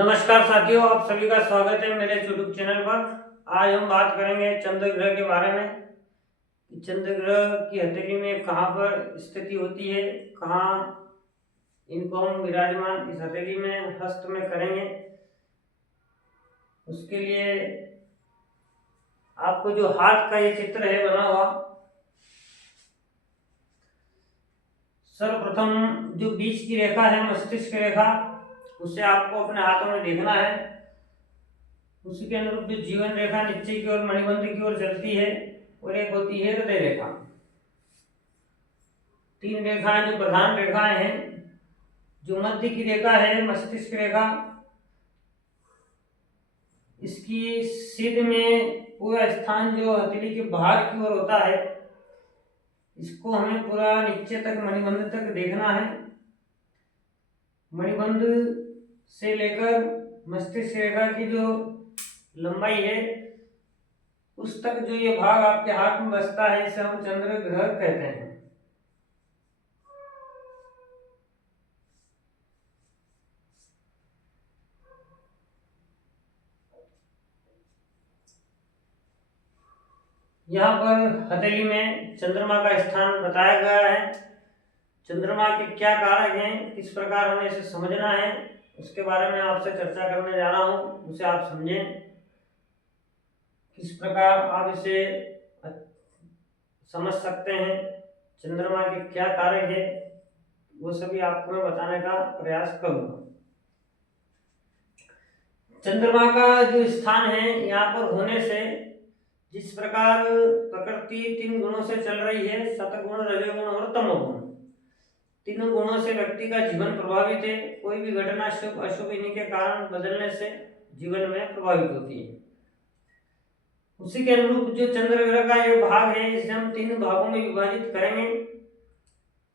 नमस्कार साथियों, आप सभी का स्वागत है मेरे यूट्यूब चैनल पर। आज हम बात करेंगे चंद्र ग्रह के बारे में कि चंद्र ग्रह की हथेली में कहाँ पर स्थिति होती है, कहाँ इनको हम विराजमान इस हथेली में हस्त में करेंगे। उसके लिए आपको जो हाथ का ये चित्र है बना हुआ, सर्वप्रथम जो बीच की रेखा है मस्तिष्क रेखा, उसे आपको अपने हाथों में देखना है। उसी के अनुरूप जो जीवन रेखा नीचे की ओर मणिबंध की ओर चलती है और एक होती है हृदय रेखा। तीन रेखाएं जो प्रधान रेखाएं हैं, जो मध्य की रेखा है मस्तिष्क रेखा, इसकी सीध में पूरा स्थान जो हथेली के बाहर की ओर होता है, इसको हमें पूरा नीचे तक मणिबंध तक देखना है। मणिबंध से लेकर मस्तिष्क रेखा की जो लंबाई है उस तक जो ये भाग आपके हाथ में बसता है, इसे हम चंद्र ग्रह कहते हैं। यहाँ पर हथेली में चंद्रमा का स्थान बताया गया है। चंद्रमा के क्या कारक हैं, किस प्रकार हमें इसे समझना है, उसके बारे में आपसे चर्चा करने जा रहा हूँ। उसे आप समझें, किस प्रकार आप इसे समझ सकते हैं, चंद्रमा के क्या कारक है, वो सभी आपको मैं बताने का प्रयास करूंगा। चंद्रमा का जो स्थान है यहाँ पर होने से, जिस प्रकार प्रकृति तीन गुणों से चल रही है, सतगुण, रजोगुण और तमोगुण, तीनों गुणों से व्यक्ति का जीवन प्रभावित है। कोई भी घटना शुभ अशुभ इन्हीं के कारण बदलने से जीवन में प्रभावित होती है। उसी के अनुरूप जो चंद्र ग्रह का ये भाग है, इसे हम तीन भागों में विभाजित करेंगे।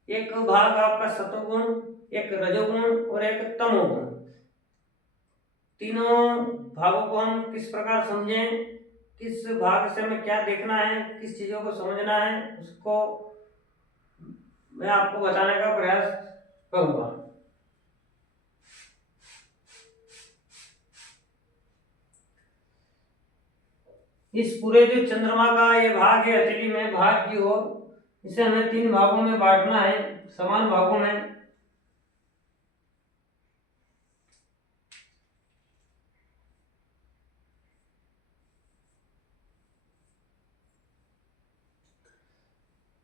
एक भाग आपका सतोगुण, एक रजोगुण और एक तमोगुण। तीनों भागों को हम किस प्रकार समझें, किस भाग से हमें क्या देखना है, किस चीजों को समझना है, उसको मैं आपको बताने का प्रयास करूंगा। इस पूरे जो चंद्रमा का ये भाग है हथेली में भाग की ओर, इसे हमें तीन भागों में बांटना है, समान भागों में।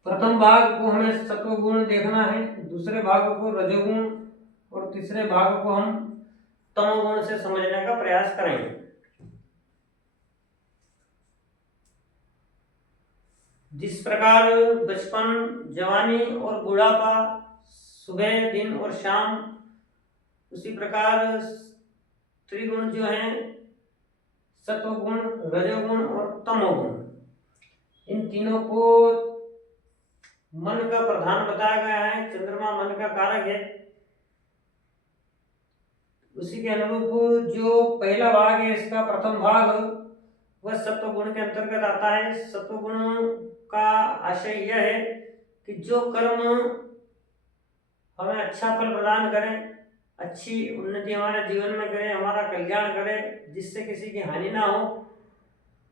प्रथम भाग को हमें सत्वगुण देखना है, दूसरे भाग को रजोगुण और तीसरे भाग को हम तमोगुण से समझने का प्रयास करेंगे। जिस प्रकार बचपन, जवानी और बुढ़ापा, सुबह, दिन और शाम, उसी प्रकार त्रिगुण जो हैं, सत्वगुण, रजोगुण और तमोगुण, इन तीनों को मन का प्रधान बताया गया है। चंद्रमा मन का कारक है। उसी के अनुरूप जो पहला भाग है, इसका प्रथम भाग वह सत्वगुण के अंतर्गत आता है। सत्वगुण का आशय यह है कि जो कर्म हमें अच्छा फल प्रदान करें, अच्छी उन्नति हमारे जीवन में करें, हमारा कल्याण करें, जिससे किसी की हानि ना हो,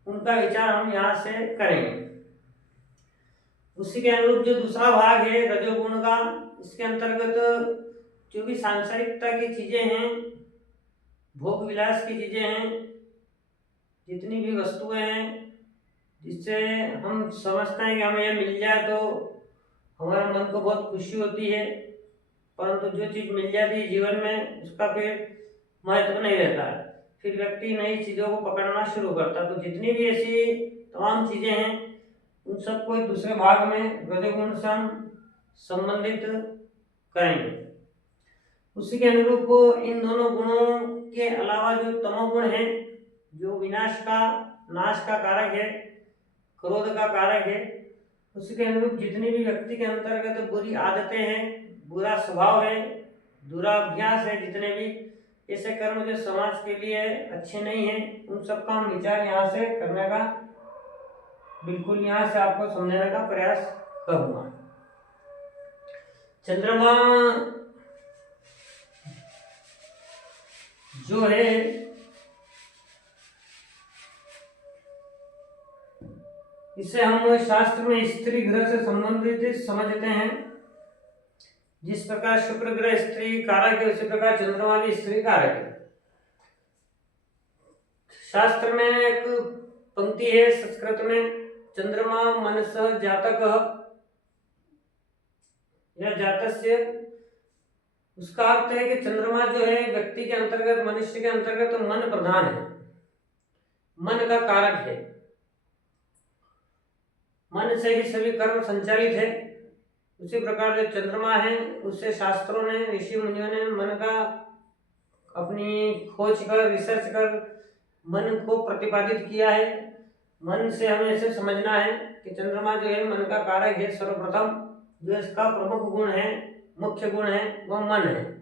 उनका विचार हम यहाँ से करेंगे। उसी के अनुरूप जो दूसरा भाग है रजोगुण का, इसके अंतर्गत जो भी सांसारिकता की चीजें हैं, भोग विलास की चीजें हैं, जितनी भी वस्तुएं हैं जिससे हम समझते हैं कि हमें यह मिल जाए तो हमारे मन को बहुत खुशी होती है, परंतु जो चीज मिल जाती है जीवन में, उसका फिर महत्व नहीं रहता है। फिर व्यक्ति नई चीजों को पकड़ना शुरू करता है। तो जितनी भी ऐसी तमाम चीजें हैं, उन सबको एक दूसरे भाग में रजोगुण से हम संबंधित करेंगे। उसी के अनुरूप इन दोनों गुणों के अलावा जो तमोगुण है, जो विनाश का, नाश का कारक है, क्रोध का कारक है, उसी के अनुरूप जितनी भी व्यक्ति के अंतर्गत बुरी आदतें हैं, बुरा स्वभाव है, दुराभ्यास है, जितने भी ऐसे कर्म जो समाज के लिए अच्छे नहीं है, उन सबका हम विचार यहाँ से करने का, बिल्कुल यहाँ से आपको समझाने का प्रयास करूंगा। चंद्रमा जो है इसे हम शास्त्र में स्त्री ग्रह से संबंधित समझते हैं। जिस प्रकार शुक्र ग्रह स्त्री कारक है, उसी प्रकार चंद्रमा भी स्त्री कारक है। शास्त्र में एक पंक्ति है संस्कृत में, चंद्रमा मनस जातक या जातस्य। उसका अर्थ है कि चंद्रमा जो है व्यक्ति के अंतर्गत, मनुष्य के अंतर्गत तो मन प्रधान है, मन का कारक है। मन से ही सभी कर्म संचालित है। उसी प्रकार जो चंद्रमा है उससे शास्त्रों ने, ऋषि मुनियों ने मन का अपनी खोज कर, रिसर्च कर मन को प्रतिपादित किया है। मन से हमें इसे समझना है कि चंद्रमा जो है मन का कारक है। सर्वप्रथम जो इसका प्रमुख गुण है, मुख्य गुण है, वह मन है।